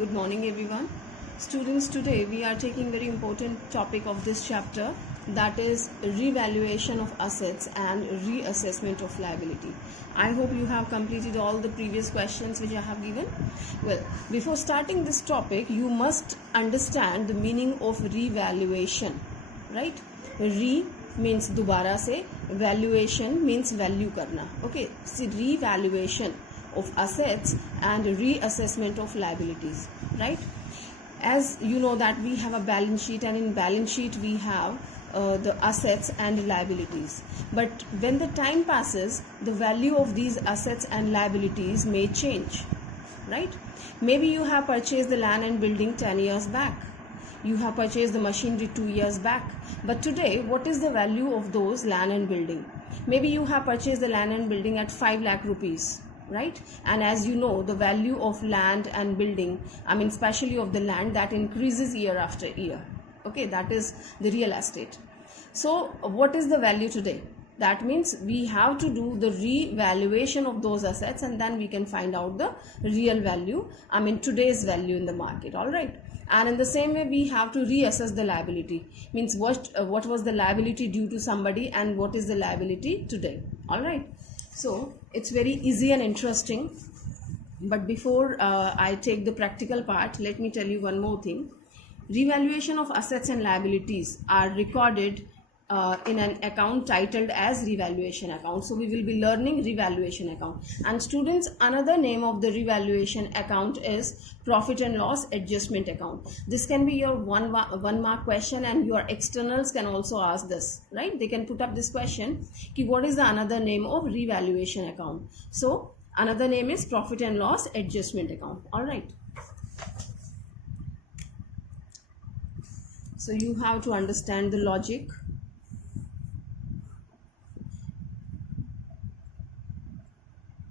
Good morning everyone. Students, today we are taking very important topic of this chapter, that is revaluation of assets and reassessment of liability. I hope you have completed all the previous questions which I have given. Well, before starting this topic, you must understand the meaning of revaluation, right? Re means dobara se, valuation means value karna. Okay, see, revaluation of assets and reassessment of liabilities, right? As you know that we have a balance sheet, and in balance sheet we have the assets and liabilities, but when the time passes, the value of these assets and liabilities may change, right? Maybe you have purchased the land and building 10 years back, you have purchased the machinery 2 years back, but today what is the value of those land and building? Maybe you have purchased the land and building at 5 lakh rupees, right? And as you know, the value of land and building, especially of the land, that increases year after year. Okay, that is the real estate. So what is the value today? That means we have to do the revaluation of those assets, and then we can find out the real value, today's value in the market. All right. And in the same way, we have to reassess the liability, means what was the liability due to somebody and what is the liability today. All right. So it's very easy and interesting, but before I take the practical part, let me tell you one more thing. Revaluation of assets and liabilities are recorded in an account titled as revaluation account. So we will be learning revaluation account. And students, another name of the revaluation account is profit and loss adjustment account. This can be your one mark question, and your externals can also ask this, right? They can put up this question, what is the another name of revaluation account? So another name is profit and loss adjustment account. All right. So you have to understand the logic.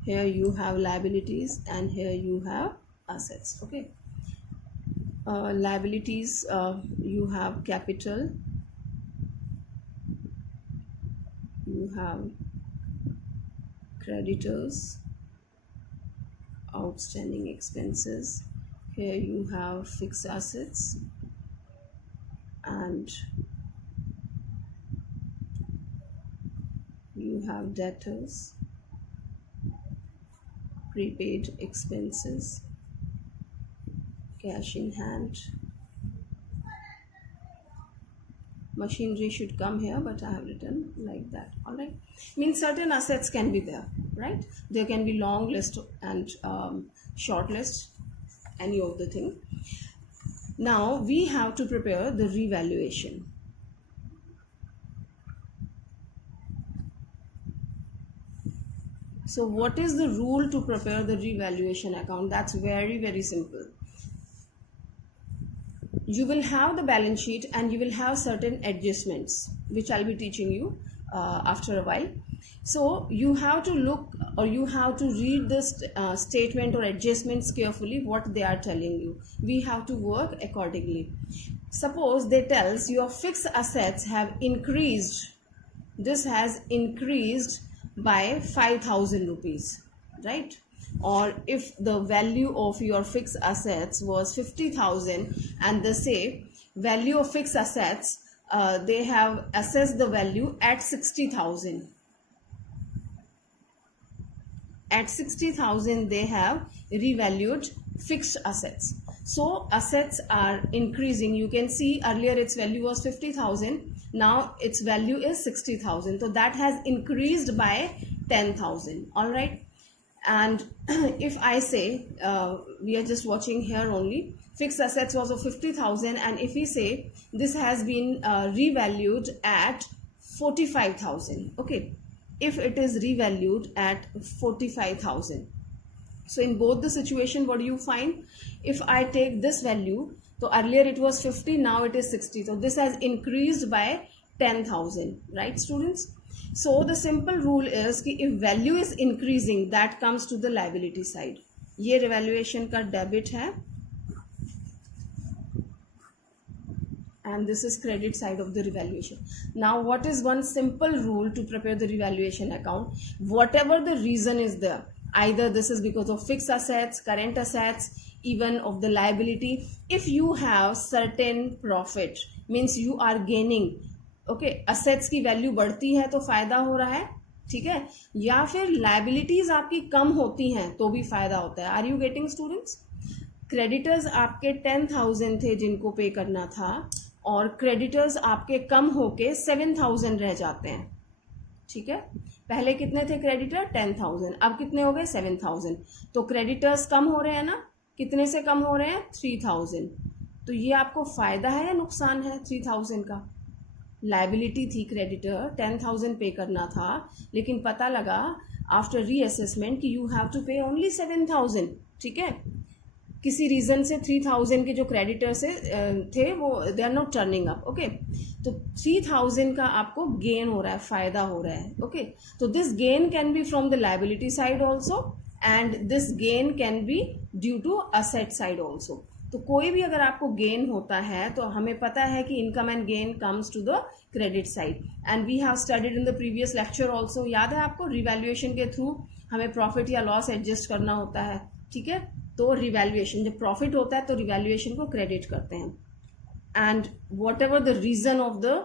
Here you have liabilities and here you have assets. Okay. Liabilities, you have capital, you have creditors, outstanding expenses. Here you have fixed assets, and you have debtors, prepaid expenses, cash in hand. Machinery should come here, but I have written like that. All right. Means certain assets can be there, right? There can be long list and short list, any of the thing. Now we have to prepare the revaluation. So what is the rule to prepare the revaluation account? That's very, very simple. You will have the balance sheet and you will have certain adjustments, which I'll be teaching you after a while. So you have to look, or you have to read this statement or adjustments carefully, what they are telling you. We have to work accordingly. Suppose they tells your fixed assets have increased. This has increased by 5,000 rupees, right? Or if the value of your fixed assets was 50,000 and they say value of fixed assets, they have assessed the value at 60,000. At 60,000 they have revalued fixed assets. So assets are increasing. You can see earlier its value was 50,000. Now its value is 60,000. So that has increased by 10,000. All right. And if I say, we are just watching here only, fixed assets was of 50,000, and if we say this has been revalued at 45,000. Okay. If it is revalued at 45,000. So in both the situation, what do you find? If I take this value, so earlier it was 50, now it is 60. So this has increased by 10,000, right, students? So the simple rule is कि if value is increasing, that comes to the liability side. ये revaluation का debit है, and this is credit side of the revaluation. Now what is one simple rule to prepare the revaluation account? Whatever the reason is there, either this is because of fixed assets, current assets, even of the liability. If you have certain profit means you are gaining, okay, assets की value बढ़ती है तो फायदा हो रहा है, ठीक है, या फिर लाइबिलिटीज आपकी कम होती हैं तो भी फायदा होता है. Are you getting students? Creditors आपके 10,000 थे जिनको पे करना था, और क्रेडिटर्स आपके कम होके 7,000 रह जाते हैं, ठीक है. पहले कितने थे क्रेडिटर? 10,000, अब कितने हो गए? 7,000. तो क्रेडिटर्स कम हो रहे हैं ना, कितने से कम हो रहे हैं? 3,000. तो ये आपको फायदा है या नुकसान है 3,000 का? लाइबिलिटी थी क्रेडिटर, 10,000 पे करना था, लेकिन पता लगा आफ्टर रीअसेसमेंट कि यू हैव टू पे ओनली 7,000, ठीक है. किसी रीजन से 3,000 के जो क्रेडिटर से थे वो they are not turning up, okay. तो 3,000 का आपको गेन हो रहा है, फायदा हो रहा है, ओके. तो this gain can be from the liability side also and this gain can be due to asset side also. तो कोई भी अगर आपको गेन होता है तो हमें पता है कि income and gain comes to the credit side, and we have studied in the previous lecture also. याद है आपको? रिवैल्यूएशन के थ्रू हमें प्रॉफिट या लॉस एडजस्ट करना होता है, ठीक है. तो रिवैल्यूएशन, जब प्रॉफिट होता है तो रिवैल्यूएशन को क्रेडिट करते हैं, and whatever the reason of the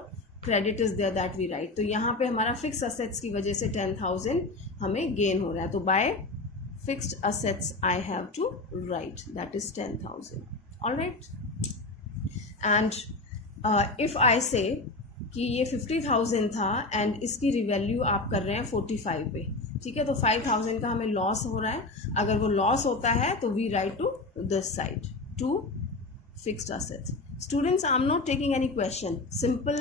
credit is there that we write. तो यहाँ पे हमारा फिक्स असेट्स की वजह से 10,000 हमें गेन हो रहा है, तो bye fixed assets I have to write, that is 10,000. all right, and if I say कि ये 50,000 था एंड इसकी रिवैल्यू आप कर रहे हैं 45 पे, ठीक है. तो 5,000 का हमें लॉस हो रहा है. अगर वो लॉस होता है तो we write to this side, to fixed assets. Students, I'm not taking any question. Simple,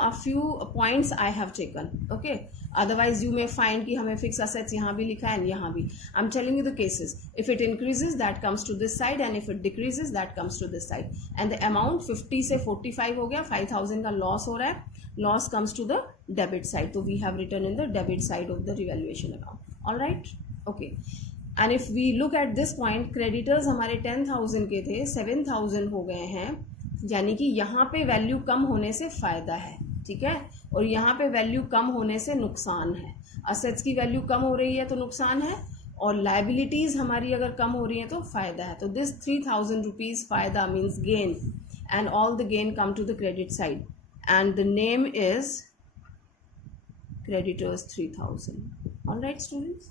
a few points I have taken. Okay. Otherwise, you may find कि हमें fixed assets यहाँ भी लिखा है and यहाँ भी. I'm telling you the cases. If it increases, that comes to this side, and if it decreases, that comes to this side. And the amount 50 से 45 हो गया, 5,000 का loss हो रहा है. Loss comes to the debit side. So we have written in the debit side of the revaluation account. All right. Okay. And if we look at this point, creditors हमारे 10,000 के थे, 7,000 हो गए हैं, यानी कि यहाँ पे वैल्यू कम होने से फायदा है, ठीक है, और यहाँ पे वैल्यू कम होने से नुकसान है. असेट्स की वैल्यू कम हो रही है तो नुकसान है, और लाइबिलिटीज हमारी अगर कम हो रही है तो फायदा है. तो दिस 3,000 रुपीज फायदा means gain, and all the gain come to the credit side, and the name is creditors 3,000. all right students,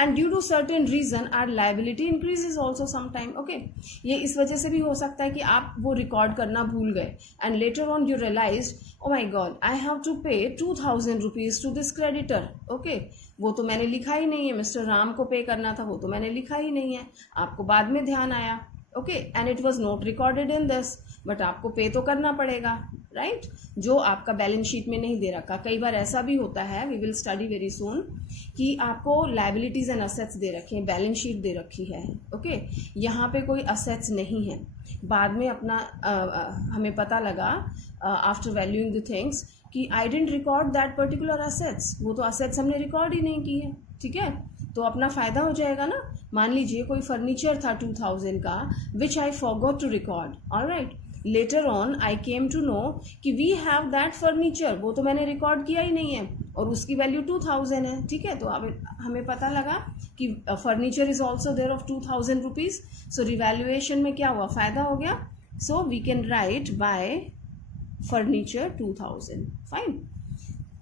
and due to certain reason our liability increases also sometime. okay, ये इस वजह से भी हो सकता है कि आप वो रिकॉर्ड करना भूल गए, and later on you realized, oh my god, I have to pay 2,000 rupees to this creditor. okay, वो तो मैंने लिखा ही नहीं है, मिस्टर राम को पे करना था, वो तो मैंने लिखा ही नहीं है, आपको बाद में ध्यान आया. Okay, and it was not recorded in this, but आपको पे तो करना पड़ेगा, राइट, जो आपका बैलेंस शीट में नहीं दे रखा. कई बार ऐसा भी होता है, we will study very soon, कि आपको लाइबिलिटीज एंड असेट्स दे रखे हैं, बैलेंस शीट दे रखी है, ओके, यहाँ पे कोई असेट्स नहीं है. बाद में अपना हमें पता लगा आफ्टर वैल्यूइंग द थिंग्स कि I didn't record that particular assets, वो तो असेट्स हमने रिकॉर्ड ही नहीं की है, ठीक है, तो अपना फायदा हो जाएगा ना. मान लीजिए कोई फर्नीचर था 2,000 का, which I forgot to record. Alright, later on I came to know कि वी हैव दैट फर्नीचर, वो तो मैंने रिकॉर्ड किया ही नहीं है, और उसकी वैल्यू 2,000 है, ठीक है. तो अब हमें पता लगा कि furniture is also there of 2,000 rupees. So revaluation में क्या हुआ, फायदा हो गया. So we can write by furniture 2,000. Fine.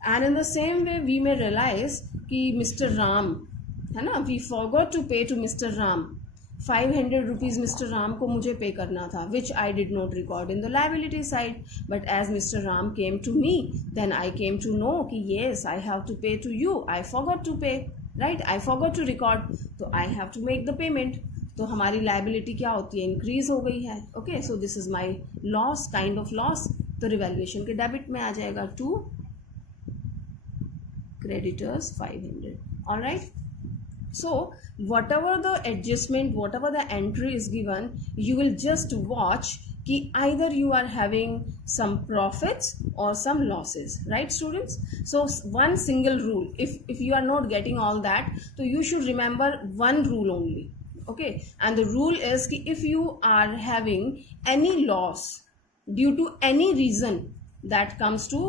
And in the same way we may realise कि मिस्टर राम है ना, we forgot to pay to mister Ram 500 rupees. Mister Ram को मुझे पे करना था, which I did not record in the liability side, but as mister Ram came to me, then I came to know कि yes I have to pay to you, I forgot to pay, right, I forgot to record, तो I have to make the payment. तो हमारी liability क्या होती है, increase हो गई है. Okay, so this is my loss, kind of loss, तो रिवैल्यूएशन के डेबिट में आ जाएगा to creditors 500. all right, so whatever the adjustment, whatever the entry is given, you will just watch कि either you are having some profits or some losses, right students. So one single rule, if you are not getting all that, so you should remember one rule only. okay, and the rule is कि if you are having any loss due to any reason that comes to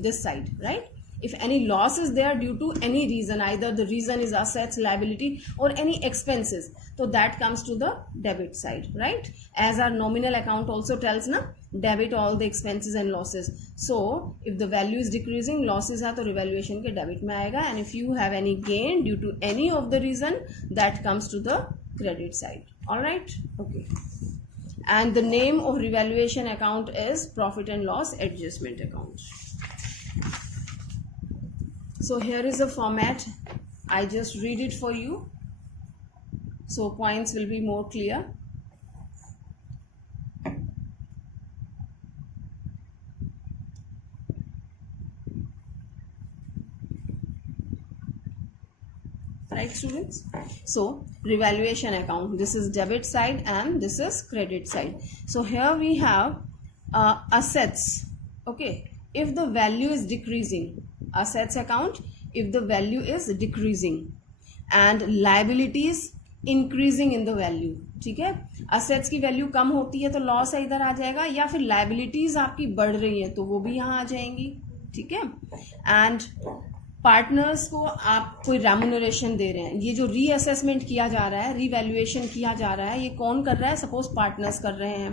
this side, right, If any loss is there due to any reason, either the reason is assets, liability, or any expenses, so that comes to the debit side, right? As our nominal account also tells na, debit all the expenses and losses. So if the value is decreasing, losses है तो revaluation के debit में आएगा, and if you have any gain due to any of the reason, that comes to the credit side. All right, okay. And the name of revaluation account is profit and loss adjustment account. So here is the format. I just read it for you, so points will be more clear. Right, students? So revaluation account, this is debit side and this is credit side. So here we have assets. Okay, if the value is decreasing, assets account, if the value is decreasing, and liabilities increasing in the value. ठीक है, assets की value कम होती है तो loss इधर आ जाएगा, या फिर liabilities आपकी बढ़ रही है तो वो भी यहाँ आ जाएंगी. ठीक है, एंड पार्टनर्स को आप कोई रेम्यूनरेशन दे रहे हैं, ये जो रीअसेसमेंट किया जा रहा है, रीवैल्यूएशन किया जा रहा है, ये कौन कर रहा है? सपोज पार्टनर्स कर रहे हैं.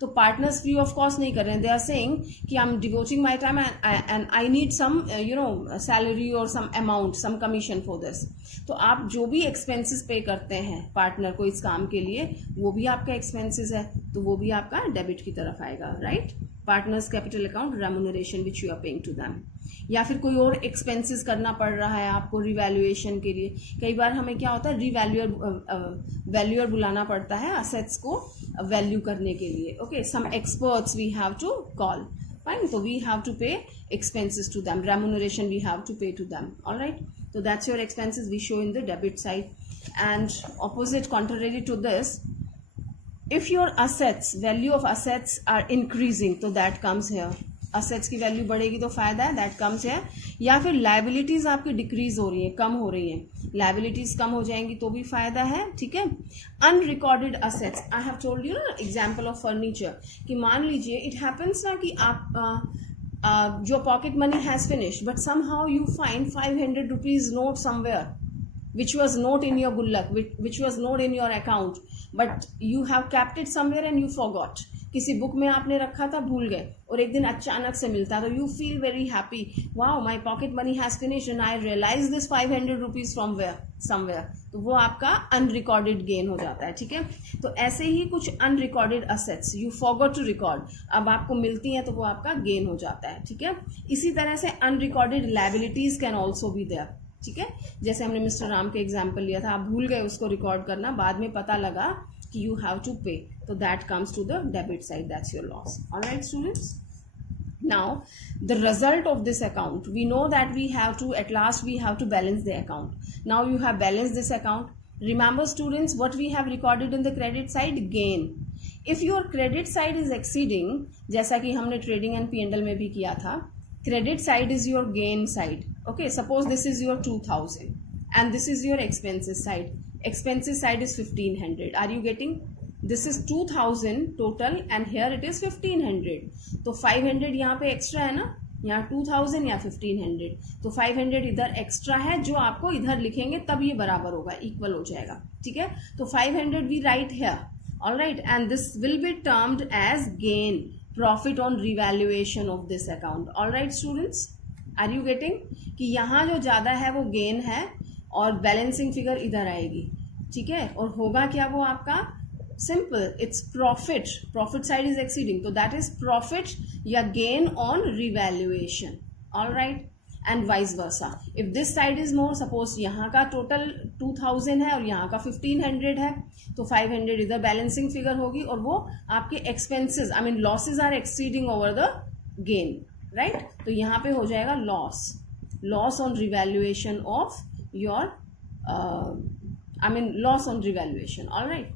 तो पार्टनर्स फ्री ऑफ कॉस्ट नहीं कर रहे हैं. दे आर सेइंग कि I am devoting my time and I need some salary और some amount, some commission for this. तो आप जो भी एक्सपेंसेस पे करते हैं पार्टनर को इस काम के लिए, वो भी आपका एक्सपेंसेस है, तो वो भी आपका डेबिट की तरफ आएगा. Right, partners capital account remuneration which you are paying to them. या फिर कोई और एक्सपेंसेस करना पड़ रहा है आपको रिवैल्यूएशन के लिए. कई बार हमें क्या होता है, वैल्यूअर बुलाना पड़ता है असेट्स को वैल्यू करने के लिए. Okay, some experts we have to call. Fine, तो we have to pay expenses to them, remuneration we have to pay to them. All right, so that's your expenses we show in the debit side. And opposite, contrary to this, if your assets, value of assets are increasing, तो that comes here. assets की value बढ़ेगी तो फायदा है, that comes here. या फिर liabilities आपकी decrease हो रही है, कम हो रही है, liabilities कम हो जाएंगी तो भी फायदा है. ठीक है, unrecorded assets, I have told you ना एग्जाम्पल ऑफ फर्नीचर, कि मान लीजिए इट हैपन्स ना कि आप जो pocket money has finished, but somehow you find 500 rupees note somewhere which was not in your गुल्लक, which was not in your account, but you have kept it somewhere and you forgot. किसी book में आपने रखा था, भूल गए, और एक दिन अचानक से मिलता, तो you feel very happy, wow my pocket money has finished and I realize this 500 rupees from somewhere. तो वो आपका अनरिकॉर्डेड गेन हो जाता है. ठीक है, तो ऐसे ही कुछ unrecorded assets you forgot to record, अब आपको मिलती हैं तो वो आपका गेन हो जाता है. ठीक है, इसी तरह से unrecorded liabilities can also be there. ठीक है, जैसे हमने मिस्टर राम के एग्जाम्पल लिया था, आप भूल गए उसको रिकॉर्ड करना, बाद में पता लगा कि you have to pay, so that comes to the debit side, that's your loss. All right, students, now the result of this account, we know that we have to, at last we have to balance the account. Now you have balanced this account. Remember students, what we have recorded in the credit side? Gain. If your credit side is exceeding, जैसा कि हमने trading and P&L में भी किया था, credit side is your gain side. Okay, suppose this is your 2000 and this is your expenses side. Expenses side is 1500. Are you getting? This is 2000 total and here it is 1500. तो 500 यहाँ पे extra है ना, यहाँ 2000 या 1500, तो 500 इधर extra है, जो आपको इधर लिखेंगे तब ये बराबर होगा, इक्वल हो जाएगा. ठीक है, तो 500 we write here. All right, and this will be termed as gain, profit on revaluation of this account. All right students, are you getting कि यहाँ जो ज़्यादा है वो गेन है और बैलेंसिंग फिगर इधर आएगी. ठीक है, और होगा क्या वो आपका? Simple, its profit, profit side is exceeding, तो दैट इज प्रॉफिट या gain on revaluation. All right, and vice versa. If this side is more, suppose यहाँ का टोटल 2000 है और यहाँ का 1500 है, तो 500 इधर बैलेंसिंग फिगर होगी और वो आपके expenses, I mean losses are exceeding over the gain. Right, तो यहाँ पे हो जाएगा loss, loss on revaluation of your loss on revaluation. All right,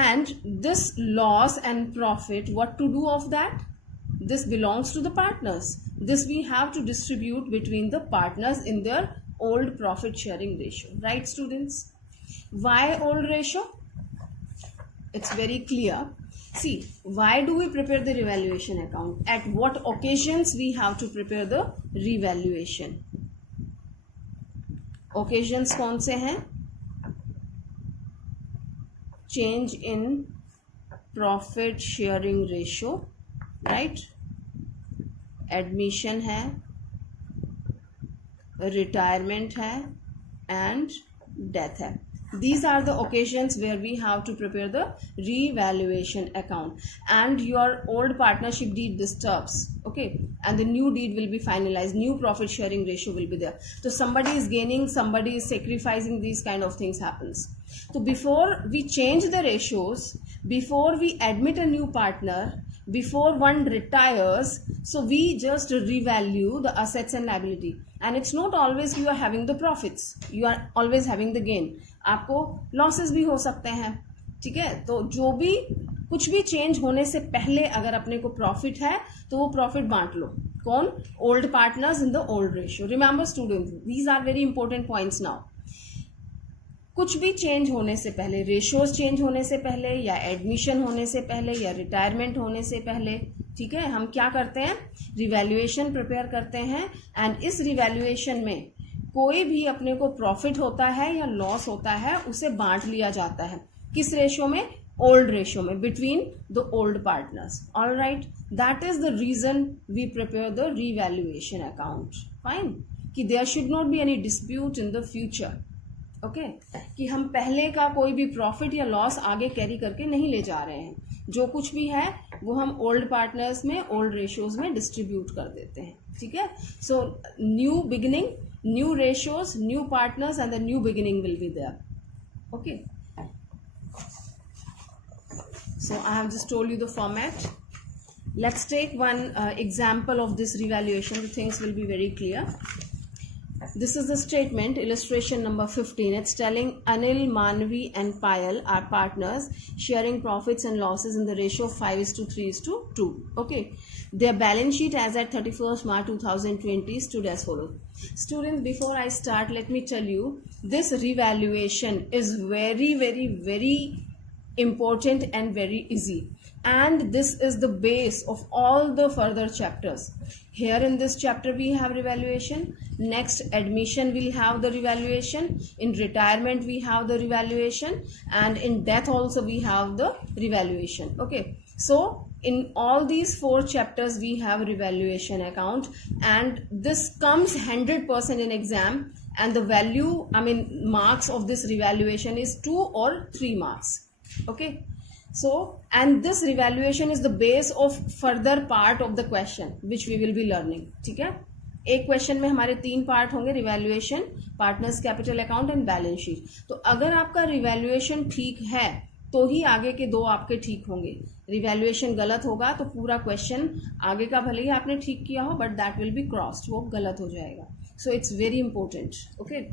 and this loss and profit, what to do of that? This belongs to the partners. This we have to distribute between the partners in their old profit sharing ratio. Right students, why old ratio? it's very clear. See, why do we prepare the revaluation account? At what occasions we have to prepare the revaluation? Occasions कौन से हैं? Change in profit sharing ratio, right? Admission है, retirement है, and death है. These are the occasions where we have to prepare the revaluation account, and your old partnership deed disturbs, okay, and the new deed will be finalized, new profit sharing ratio will be there. So somebody is gaining, somebody is sacrificing, these kind of things happens. So before we change the ratios, before we admit a new partner, before one retires, so we just revalue the assets and liability. And it's not always you are having the profits, you are always having the gain. आपको losses भी हो सकते हैं, ठीक है. तो जो भी कुछ भी चेंज होने से पहले अगर अपने को प्रॉफिट है तो वो प्रॉफिट बांट लो. कौन? Old partners in the old ratio. Remember students, these are very important points. Now कुछ भी चेंज होने से पहले, रेशियोज चेंज होने से पहले, या एडमिशन होने से पहले, या रिटायरमेंट होने से पहले, ठीक है, हम क्या करते हैं? रिवैल्यूएशन प्रिपेयर करते हैं. एंड इस रिवैल्यूएशन में कोई भी अपने को प्रॉफिट होता है या लॉस होता है उसे बांट लिया जाता है. किस रेशियो में? ओल्ड रेशियो में, between the old partners. All right, that is the reason we prepare the revaluation account. Fine, कि there should not be any dispute in the future. Okay, कि हम पहले का कोई भी प्रॉफिट या लॉस आगे कैरी करके नहीं ले जा रहे हैं. जो कुछ भी है वो हम ओल्ड पार्टनर्स में, ओल्ड रेशियोज में डिस्ट्रीब्यूट कर देते हैं. ठीक है. So new beginning, new ratios, new partners, and the new beginning will be there. Okay, so I have just told you the format. Let's take one example of this revaluation. The things will be very clear. This is the statement, illustration number 15. It's telling Anil, Manvi and Payal are partners sharing profits and losses in the ratio of 5:3:2. Okay. Their balance sheet as at 31st March 2020 stood as follows. Students, before I start, let me tell you, this revaluation is very, very, very important and very easy. And this is the base of all the further chapters. Here in this chapter we have revaluation. Next, admission we'll have the revaluation. In retirement we have the revaluation. And in death also we have the revaluation. Okay. So in all these 4 chapters we have revaluation account. And this comes 100% in exam. And the value, marks of this revaluation is 2 or 3 marks. Okay. So, and this revaluation is the base of further part of the question which we will be learning. ठीक है. एक question में हमारे 3 part होंगे, revaluation, partners capital account and balance sheet. तो अगर आपका revaluation ठीक है तो ही आगे के 2 आपके ठीक होंगे. रिवैल्यूएशन गलत होगा तो पूरा क्वेश्चन आगे का भले ही आपने ठीक किया हो but that will be crossed, वो गलत हो जाएगा. So it's very important. Okay.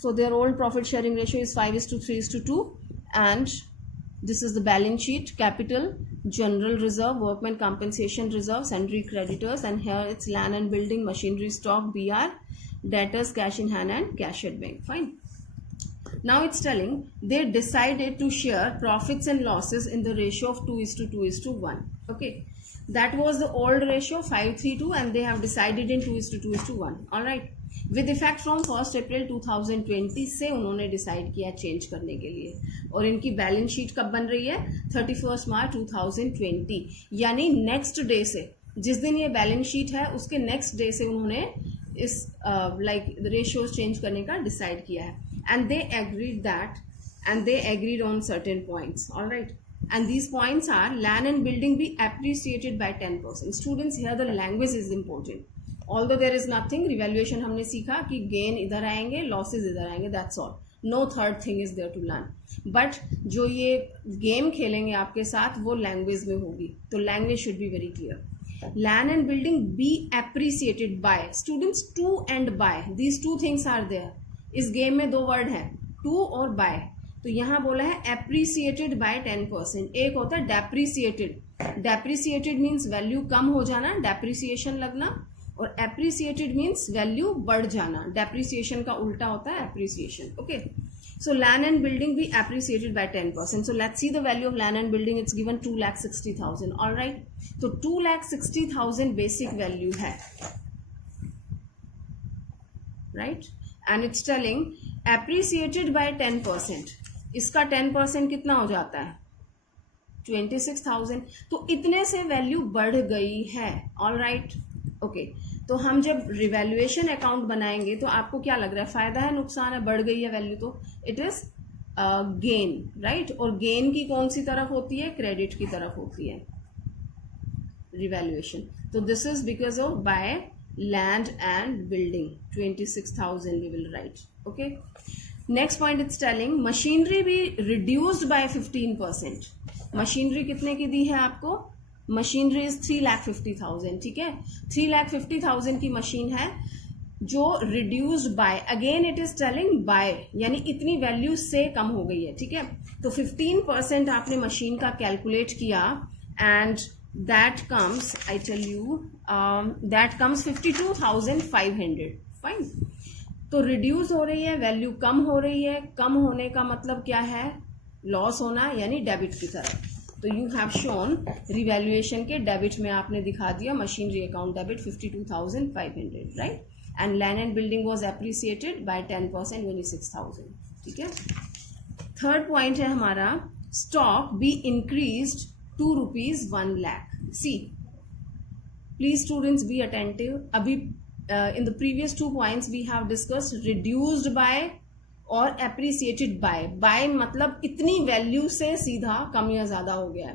So their old profit sharing ratio is 5:3:2. And this is the balance sheet, capital, general reserve, workman compensation reserve, sundry creditors, and here it's land and building, machinery, stock, BR, debtors, cash in hand and cash at bank. Fine. Now it's telling they decided to share profits and losses in the ratio of 2:2:1. Okay. That was the old ratio 5:3:2 and they have decided in 2:2:1. All right. With effect from 1 अप्रैल 2020 से उन्होंने decide किया change करने के लिए. और इनकी balance sheet कब बन रही है? 31 मार्च 2020. यानी नेक्स्ट डे से, जिस दिन ये बैलेंस शीट है उसके नेक्स्ट डे से उन्होंने इस रेशियोज चेंज करने का डिसाइड किया है. And they agreed that and they agreed on certain points. Alright. And these points are land and building be appreciated by 10%. Students, here the language is important. Although there is nothing, revaluation हमने सीखा कि gain इधर आएंगे, losses इधर आएंगे, that's all. No third thing is there to learn. But जो ये game खेलेंगे आपके साथ वो language में होगी. तो language should be very clear. Land and building be appreciated by. Students, to and by. These 2 things are there. इस game में 2 word है, to और by. तो यहाँ बोला है appreciated by 10%. एक होता है depreciated. Depreciated means value कम हो जाना, depreciation लगना. और appreciated means वैल्यू बढ़ जाना. डेप्रिसिएशन का उल्टा होता है appreciation. Okay. So land and building we appreciated by 10%. So let's see the value of land and building. It's given 2,60,000. All right. So 2,60,000 basic value है, right? And it's telling appreciated by 10%. इसका 10% कितना हो जाता है? 26,000. तो इतने से value बढ़ गई है. All right. ओके. तो हम जब रिवैल्यूएशन अकाउंट बनाएंगे तो आपको क्या लग रहा है, फायदा है नुकसान है? बढ़ गई है वैल्यू तो इट इज गेन, राइट? और गेन की कौन सी तरफ होती है? क्रेडिट की तरफ होती है रिवैल्यूएशन. तो this is because of by land and building 26,000 we will write. Okay. Next point it's telling machinery भी रिड्यूस्ड बाय 15%. मशीनरी कितने की दी है आपको? Machinery is 3,50,000. ठीक है, 3,50,000 की मशीन है जो reduced by, again it is telling by, यानी इतनी वैल्यू से कम हो गई है. ठीक है, तो 15% आपने मशीन का कैलकुलेट किया and that comes, I tell you, that comes 52,500. Fine. तो रिड्यूस हो रही है, वैल्यू कम हो रही है. कम होने का मतलब क्या है? लॉस होना, यानी डेबिट की तरफ. तो यू हैव शोन रिवैल्यूएशन के डेबिट में आपने दिखा दिया machinery account debit 52,500, right? And land and building was appreciated by 10%, 26,000. ठीक है. थर्ड पॉइंट है हमारा stock be increased to ₹1 lakh. See please students be attentive. अभी in the previous 2 points we have discussed reduced by और appreciated by. by मतलब इतनी value से सीधा कम या ज्यादा हो गया है.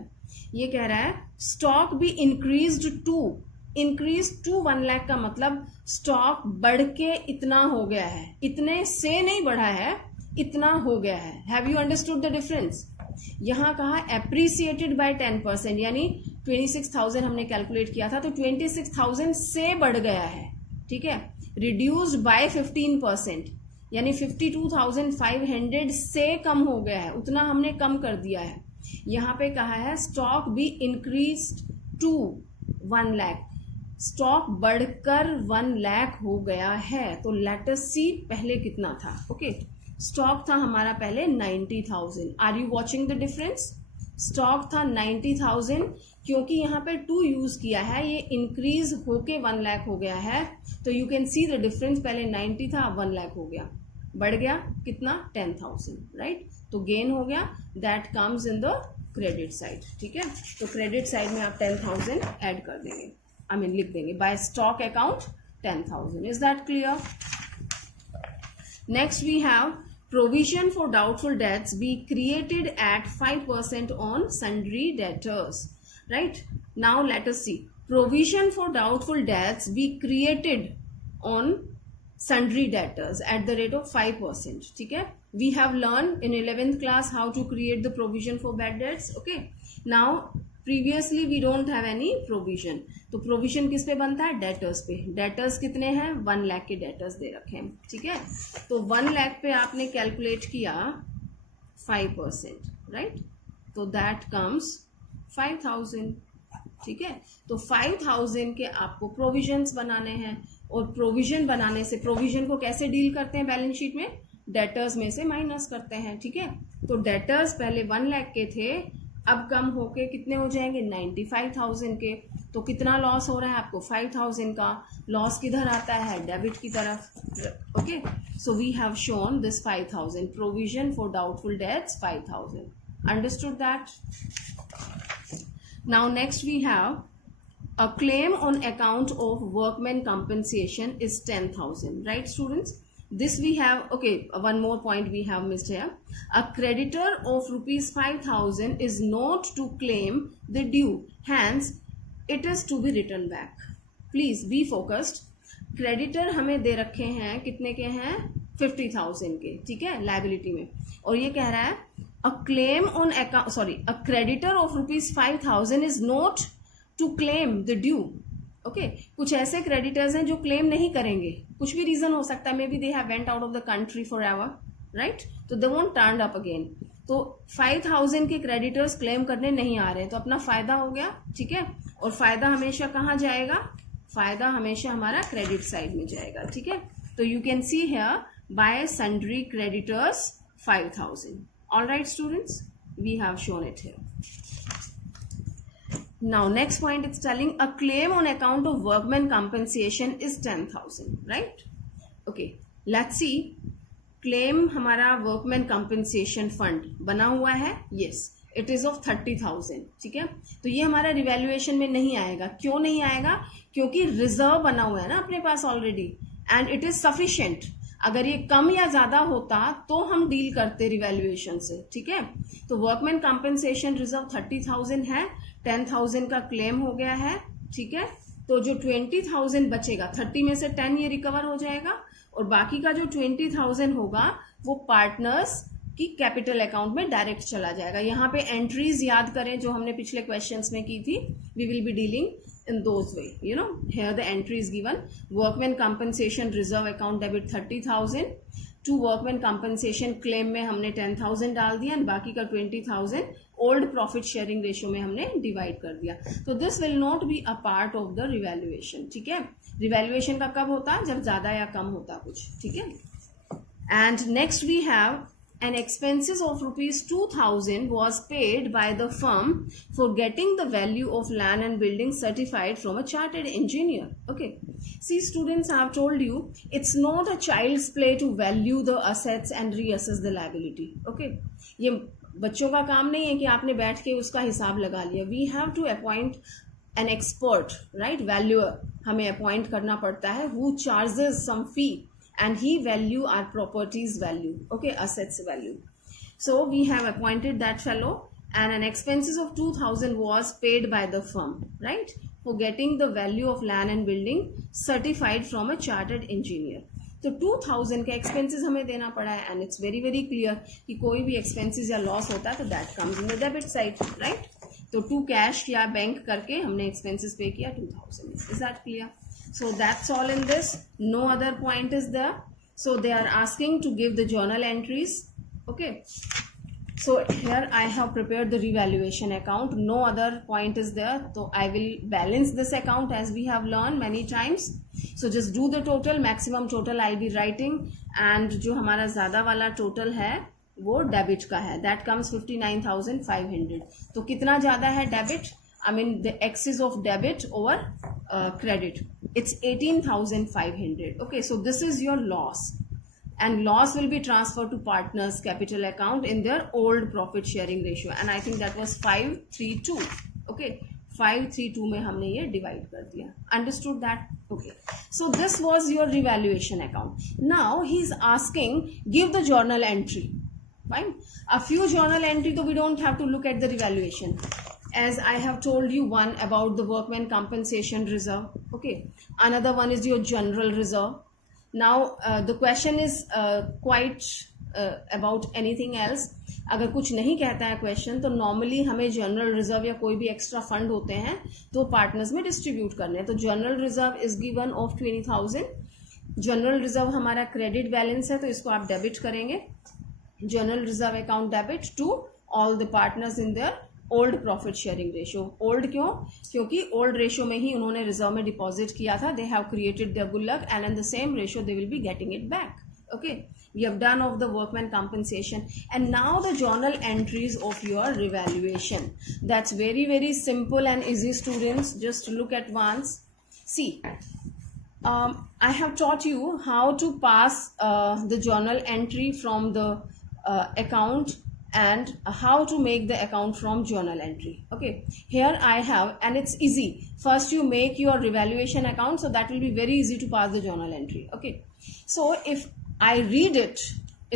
ये कह रहा है स्टॉक भी increased to 1 lakh का मतलब स्टॉक बढ़ के इतना हो गया है. इतने से नहीं बढ़ा है, इतना हो गया है. Have you understood the difference? यहां कहा appreciated by 10%, यानी 26,000 हमने कैलकुलेट किया था तो 26,000 से बढ़ गया है. ठीक है. रिड्यूस्ड बाय 15%, यानी 52,500 से कम हो गया है, उतना हमने कम कर दिया है. यहां पे कहा है स्टॉक भी इंक्रीज्ड टू 1 lakh. स्टॉक बढ़कर 1 lakh हो गया है. तो लेट अस सी पहले कितना था. ओके. स्टॉक था हमारा पहले 90,000. Are you watching the difference? Stock था 90,000, क्योंकि यहाँ पे 2 यूज किया है, ये इंक्रीज होके 1 lakh हो गया है. तो you can see the difference. पहले 90 था, 1 lakh हो गया. बढ़ गया कितना? 10,000, राइट? तो गेन हो गया. That comes in the credit side. ठीक है. तो क्रेडिट साइड में आप 10,000 ऐड कर देंगे, आई मीन लिख देंगे by stock account 10,000. Is that clear? Next we have provision for doubtful debts be created at 5% on sundry debtors. Right? Now let us see. Provision for doubtful debts be created on sundry debtors at the rate of 5%. ठीक है. We have learned in 11th class how to create the provision for bad debts. Okay. Now previously we don't have any provision. तो provision किस पे बनता है? Debtors पे. Debtors कितने हैं? 1 lakh के डेटर्स दे रखे हैं. ठीक है. तो 1 lakh पे आपने कैलकुलेट किया 5%, राइट? तो दैट कम्स 5,000. ठीक है. तो 5,000 के आपको प्रोविजंस बनाने हैं, और प्रोविजन बनाने से, प्रोविजन को कैसे डील करते हैं बैलेंस शीट में? डेटर्स में से माइनस करते हैं. ठीक है. तो डेटर्स पहले 1 lakh के थे, अब कम होके कितने हो जाएंगे? 95,000 के. तो कितना लॉस हो रहा है आपको? 5,000 का. लॉस किधर आता है? डेबिट की तरफ. Okay. So we have shown this 5,000 provision for doubtful debts 5,000. Understood that? Now next we have a claim on account of workman compensation is 10,000. Right, students? This we have. Okay, one more point we have missed here. A creditor of ₹5,000 is not to claim the due, hence it is to be returned back. Please be focused. Creditor हमें दे रखे हैं, कितने के हैं? 50,000 के. ठीक है, liability में. और ये कह रहा है a claim on account, sorry, a creditor of ₹5,000 is not to claim the due. Okay. कुछ ऐसे क्रेडिटर्स हैं जो क्लेम नहीं करेंगे, कुछ भी रीजन हो सकता है. Maybe they have went out of the country forever, right? तो they won't turn up again. तो 5,000 के क्रेडिटर्स क्लेम करने नहीं आ रहे, तो अपना फायदा हो गया. ठीक है. और फायदा हमेशा कहाँ जाएगा? फायदा हमेशा हमारा क्रेडिट साइड में जाएगा. ठीक है. तो you can see here bye sundry creditors 5,000. All right, students, we have shown it here. Now, next point, it's telling a claim on account of workman compensation is 10,000, right? Okay, let's see. Claim हमारा workman compensation fund बना हुआ है. Yes, it is of 30,000. ठीक है, तो ये हमारा revaluation में नहीं आएगा. क्यों नहीं आएगा? क्योंकि रिजर्व बना हुआ है ना अपने पास already, and it is sufficient. अगर ये कम या ज्यादा होता तो हम डील करते रिवैल्यूएशन से. ठीक है, तो वर्कमैन कॉम्पेंसेशन रिजर्व 30,000 है, 10,000 का क्लेम हो गया है. ठीक है, तो जो 20,000 बचेगा, 30 में से 10 ये रिकवर हो जाएगा और बाकी का जो 20,000 होगा वो पार्टनर्स की कैपिटल अकाउंट में डायरेक्ट चला जाएगा. यहाँ पे एंट्रीज याद करें जो हमने पिछले क्वेश्चंस में की थी. We will be dealing in those way, you know. Here the entry is given. Workman compensation reserve account debit 30,000. To workman compensation claim में हमने 10,000 डाल दिया, बाकी का 20,000 old profit sharing ratio में हमने divide कर दिया. तो this will not be a part of the revaluation. ठीक है, revaluation का कब होता है? जब ज्यादा या कम होता कुछ. ठीक है, and next we have an expenses of rupees 2,000 was paid by the firm for getting the value of land and building certified from a chartered engineer. Okay, see students, I have told you it's not a child's play to value the assets and reassess the liability. Okay, ये बच्चों का काम नहीं है कि आपने बैठ के उसका हिसाब लगा लिया. We have to appoint an expert, right? Valuer हमें appoint करना पड़ता है, who charges some fee and he value our properties value, okay, assets value. So we have appointed that fellow, and an expenses of 2,000 was paid by the firm, right, for getting the value of land and building certified from a chartered engineer. तो 2,000 का expenses हमें देना पड़ा है, and it's very very clear कि कोई भी expenses या loss होता है तो that comes in the debit side, right? तो to cash या बैंक करके हमने expenses pay किया 2,000. Is that clear? So that's all in this. No other point is there. So they are asking to give the journal entries. Okay, so here I have prepared the revaluation account. No other point is there, so I will balance this account as we have learned many times. So just do the total, maximum total I'll be writing, and जो हमारा ज़्यादा वाला total है वो debit का है. That comes 59,500. तो कितना ज़्यादा है debit? I mean the excess of debit over credit. It's 18,500. Okay, so this is your loss, and loss will be transferred to partners capital account in their old profit sharing ratio, and I think that was 532. Okay, 532 में हमने ये divide कर दिया. Understood that? Okay, so this was your revaluation account. Now he's asking give the journal entry. Fine, a few journal entry, so we don't have to look at the revaluation. As I have told you, one about the workman compensation reserve. Okay, another one is your general reserve. Now the question is quite about anything else. अगर कुछ नहीं कहता है question तो normally हमें general reserve या कोई भी एक्स्ट्रा फंड होते हैं तो पार्टनर्स में डिस्ट्रीब्यूट करने हैं. तो general reserve is given of 20,000. General reserve हमारा क्रेडिट बैलेंस है तो इसको आप डेबिट करेंगे. General reserve account debit to all the partners in their old profit sharing ratio. Old क्यों? क्योंकि ओल्ड रेशियो में ही उन्होंने रिजर्व में डिपॉजिट किया था. दे हैव क्रिएटेड देयर गुल्लक and in the same ratio they will be getting it back. Okay, we have done of the workman compensation, and now the journal entries of your revaluation. That's very very simple and easy, students. Just look at once. See, I have taught you how to pass the journal entry from the account, and how to make the account from journal entry. Okay, here I have, and it's easy. First you make your revaluation account, so that will be very easy to pass the journal entry. Okay, so if I read it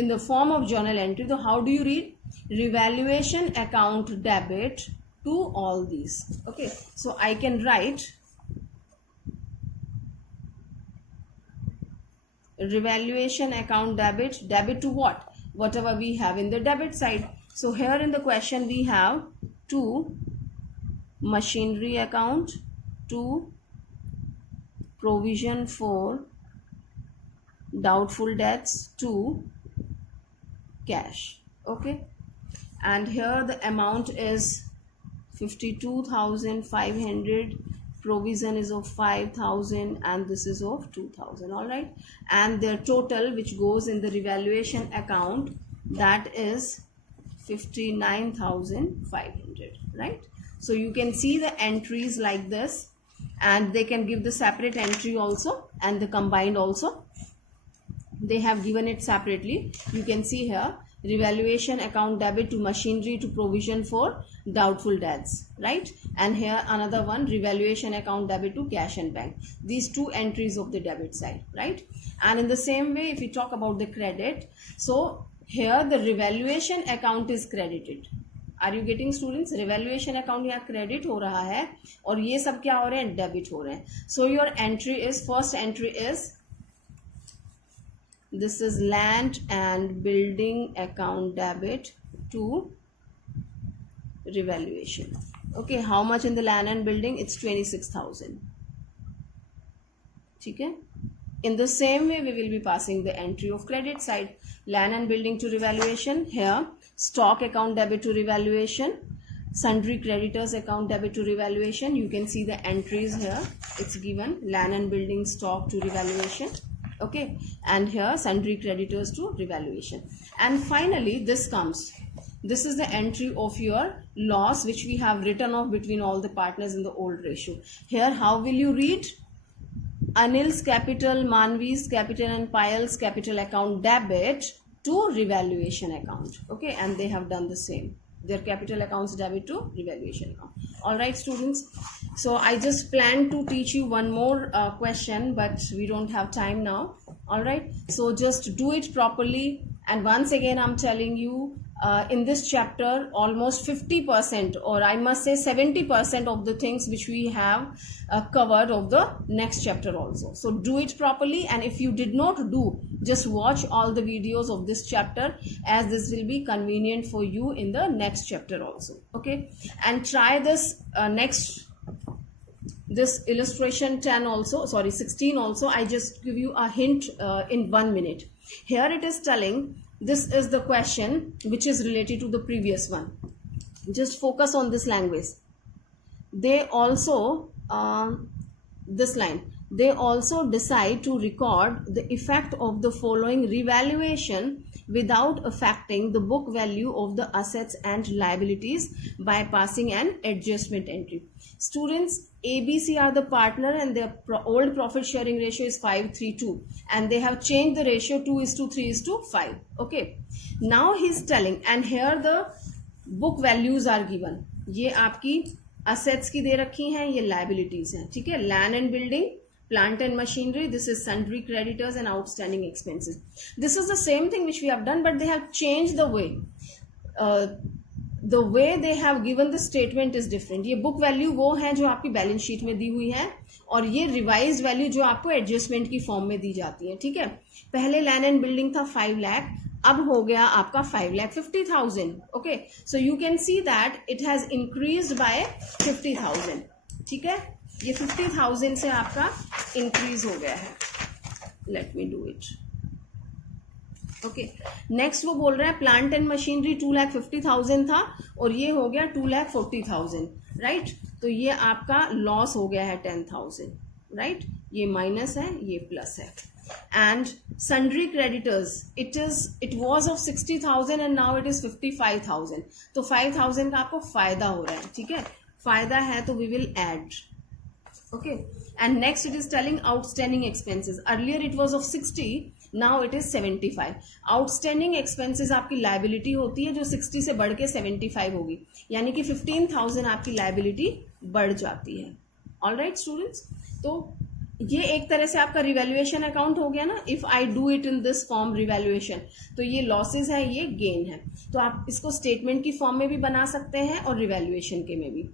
in the form of journal entry, so how do you read? Revaluation account debit to all these. Okay, so I can write revaluation account debit. Debit to what? Whatever we have in the debit side. So here in the question we have to machinery account, to provision for doubtful debts, to cash. Okay, and here the amount is 52,500. Provision is of 5,000 and this is of 2,000. All right, and their total which goes in the revaluation account that is 59,500, right? So you can see the entries like this, and they can give the separate entry also and the combined also. They have given it separately. You can see here, revaluation account debit to machinery to provision for doubtful debts, right? And here another one, revaluation account debit to cash and bank. These two entries of the debit side, right? And in the same way, if we talk about the credit, so here the revaluation account is credited. Are you getting, students? revaluation account यहाँ credit हो रहा है और ये सब क्या हो रहे हैं, debit हो रहे हैं. So your entry is, first entry is, this is land and building account debit to revaluation. Okay, how much in the land and building? It's 26,000. ठीक है. In the same way, we will be passing the entry of credit side, land and building to revaluation. Here, stock account debit to revaluation, sundry creditors account debit to revaluation. You can see the entries here. It's given land and building stock to revaluation. Okay, and here sundry creditors to revaluation. And finally, this comes. This is the entry of your loss, which we have written off between all the partners in the old ratio. Here, how will you read? Anil's capital, Manvi's capital, and Payal's capital account debit to revaluation account. Okay, and they have done the same. Their capital accounts debit to revaluation account. All right, students. So I just planned to teach you one more question, but we don't have time now. All right. So just do it properly. And once again, I'm telling you, in this chapter, almost 50%, or I must say 70% of the things which we have covered of the next chapter also. So do it properly. And if you did not do, just watch all the videos of this chapter, as this will be convenient for you in the next chapter also. Okay. And try this this illustration 10 also, sorry, 16 also. I just give you a hint in 1 minute. Here it is telling, this is the question which is related to the previous one. Just focus on this language. They also, this line, they also decide to record the effect of the following revaluation without affecting the book value of the assets and liabilities by passing an adjustment entry. Students, ABC are the partner and their old profit sharing ratio is 5:3:2, and they have changed the ratio 2:3:5. Okay. Now he's telling, and here the book values are given. ये आपकी assets की दे रखी हैं, ये liabilities हैं. ठीक है. Land and building, plant and machinery, this is sundry creditors and outstanding expenses. This is the same thing which we have done, but they have changed the way. The way they have given the statement is different. ये book value वो है जो आपकी balance sheet में दी हुई है, और ये revised value जो आपको एडजस्टमेंट की फॉर्म में दी जाती है. ठीक है. पहले लैंड एंड बिल्डिंग था 5 लाख, अब हो गया आपका 5,50,000. Okay. So you can see that it has increased by 50,000. ठीक है. ये 50,000 से आपका इंक्रीज हो गया है. Let me do it. Okay. Next वो बोल रहा है प्लांट एंड मशीनरी 2,50,000 था और ये हो गया 2,40,000. राइट. तो ये आपका लॉस हो गया है 10,000. राइट. ये माइनस है, ये प्लस है. And sundry creditors, it was of 60,000 and now it is 55,000. तो 5,000 का आपको फायदा हो रहा है. ठीक है. फायदा है तो we will add. Okay. And next it is telling outstanding expenses. Earlier it was of 60, now it is 75. Outstanding expenses आपकी liability होती है जो 60 से बढ़ के 75 होगी, यानी कि 15,000 आपकी liability बढ़ जाती है. All right students. तो ये एक तरह से आपका रिवैल्यूएशन अकाउंट हो गया ना. If I do it in this form revaluation, तो ये लॉसेज है, ये गेन है. तो आप इसको स्टेटमेंट की फॉर्म में भी बना सकते हैं और रिवैल्यूएशन के में भी.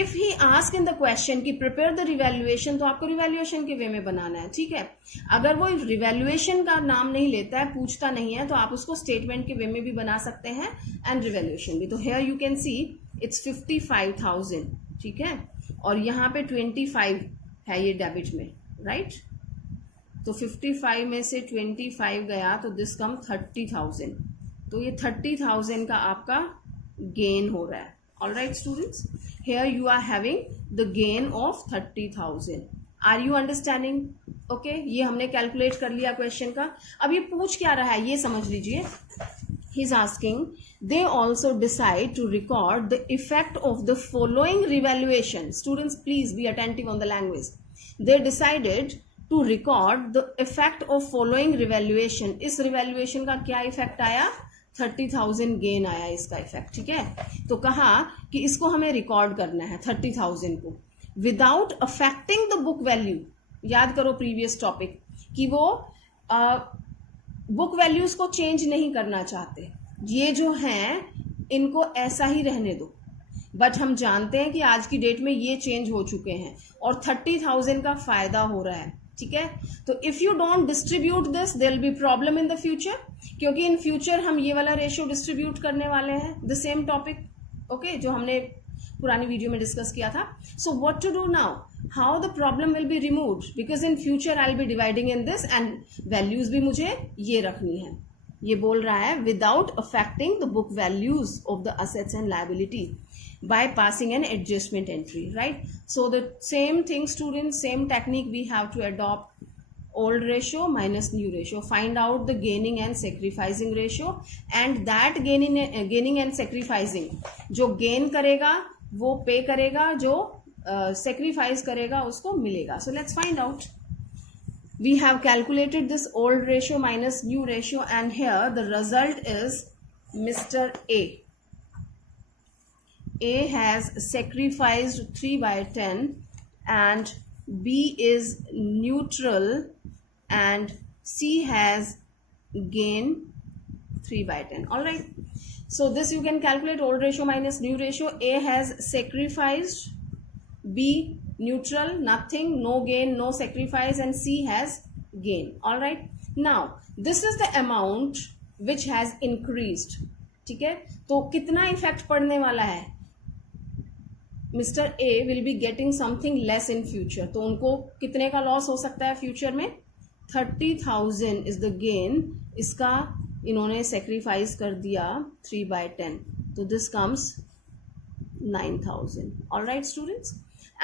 If he ask in the question कि प्रिपेयर द रिवैल्यूएशन, तो आपको रिवैल्यूएशन के वे में बनाना है. ठीक है. अगर वो रिवैल्यूएशन का नाम नहीं लेता है, पूछता नहीं है, तो आप उसको स्टेटमेंट के वे में भी बना सकते हैं एंड रिवैल्यूएशन भी. तो here you can see it's 55,000. ठीक है. और यहाँ पे 25 है ये डेबिट में. राइट. तो 55 में से 25 गया तो दिस कम 30,000. तो ये 30,000 का आपका गेन हो रहा है. All right students, here you are having the gain of 30,000. Are you understanding? Okay. ये हमने कैलकुलेट कर लिया क्वेश्चन का. अब ये पूछ क्या रहा है ये समझ लीजिए. he's asking, they also decide to record the effect of the following revaluation. Students, please be attentive on the language. They decided to record the effect of following revaluation. इस revaluation का क्या effect आया? 30,000 gain आया इसका effect. ठीक है, तो कहा कि इसको हमें record करना है 30,000 को without affecting the book value. याद करो previous topic कि वो बुक वैल्यूज को चेंज नहीं करना चाहते, ये जो हैं इनको ऐसा ही रहने दो, बट हम जानते हैं कि आज की डेट में ये चेंज हो चुके हैं और 30,000 का फायदा हो रहा है. ठीक है, तो if you don't distribute this there will be problem in the future, क्योंकि इन फ्यूचर हम ये वाला रेशियो डिस्ट्रीब्यूट करने वाले हैं. द सेम टॉपिक, ओके, जो हमने पुरानी वीडियो में डिस्कस किया था. So what to do now, how the problem will be removed, because in future I will be dividing in this and values भी मुझे ये रखनी है. ये बोल रहा है without affecting the book values of the assets and liability by passing an adjustment entry, right? So the same thing, students, same technique we have to adopt. Old ratio minus new ratio, find out the gaining and sacrificing ratio, and that gaining and sacrificing, जो gain करेगा वो pay करेगा, जो sacrifice करेगा उसको मिलेगा. So let's find out. We have calculated this old ratio minus new ratio, and here the result is Mr. A. A has sacrificed 3/10 and B is neutral and C has gained 3/10. All right. So this you can calculate, old ratio minus new ratio. A has sacrificed, B neutral, nothing, no gain, no sacrifice, and C has gain. All right. Now this is the amount which has increased. ठीक है, तो कितना effect पड़ने वाला है? Mister A will be getting something less in future, तो उनको कितने का लॉस हो सकता है फ्यूचर में? 30,000 इज द गेन. इसका इन्होंने सेक्रीफाइस कर दिया 3/10, तो this comes 9,000. Alright students,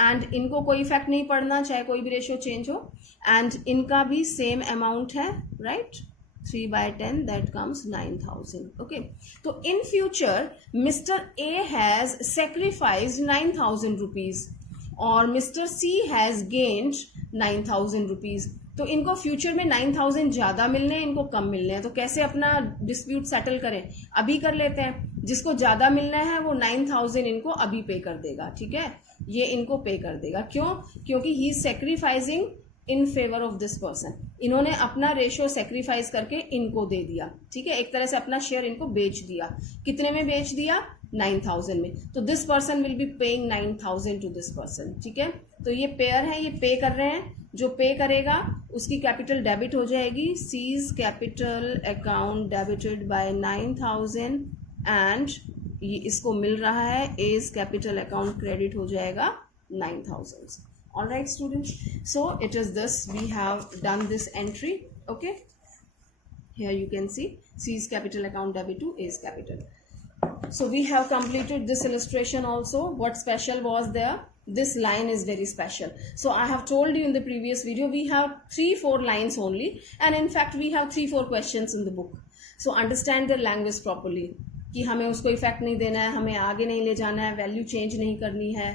and इनको कोई इफेक्ट नहीं पड़ना चाहे कोई भी रेशियो चेंज हो, एंड इनका भी सेम अमाउंट है, right? 3/10, that comes 9,000. Okay, so in future Mr. A has sacrificed 9,000 rupees और Mr. C has gained 9,000 rupees. तो इनको फ्यूचर में 9,000 ज्यादा मिलने हैं, इनको कम मिलने हैं, तो कैसे अपना डिस्प्यूट सेटल करें? अभी कर लेते हैं. जिसको ज्यादा मिलना है वो 9,000 इनको अभी पे कर देगा. ठीक है, ये इनको पे कर देगा. क्यों? क्योंकि he is sacrificing in favour of this person. इन्होंने अपना रेशियो सेक्रीफाइस करके इनको दे दिया. ठीक है, एक तरह से अपना शेयर इनको बेच दिया. कितने में बेच दिया? 9,000 में. तो this person will be paying 9,000 to this person. ठीक है, तो ये पेयर है, ये पे कर रहे हैं. जो पे करेगा उसकी कैपिटल डेबिट हो जाएगी. Seize capital account debited bye 9,000 and ये इसको मिल रहा है एज कैपिटल अकाउंट क्रेडिट हो जाएगा 9,000. All right students, so it is this, we have done this entry. Okay, here you can see C's capital account debit to A's capital. So we have completed this illustration also. What special was there? This line is very special. So I have told you in the previous video we have 3-4 lines only, and in fact we have 3-4 questions in the book. So understand the language properly, कि हमें उसको effect नहीं देना है, हमें आगे नहीं ले जाना है, वैल्यू चेंज नहीं करनी है.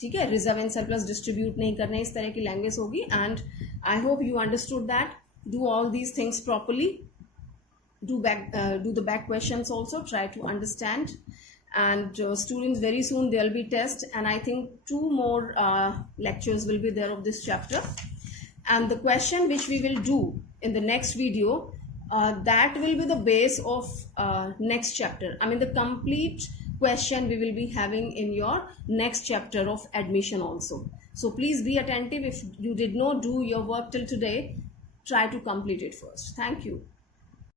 ठीक है, रिजर्व एंड सरप्लस डिस्ट्रीब्यूट नहीं करना है, इस तरह की लैंग्वेज होगी. And I hope you understood that. Do all these things properly, do the back questions also, try to understand. And students, very soon there will be test, and I think 2 more lectures will be there of this chapter. And the question which we will do in the next video, that will be the base of next chapter. I mean the complete question we will be having in your next chapter of admission also. So please be attentive. If you did not do your work till today, try to complete it first. Thank you.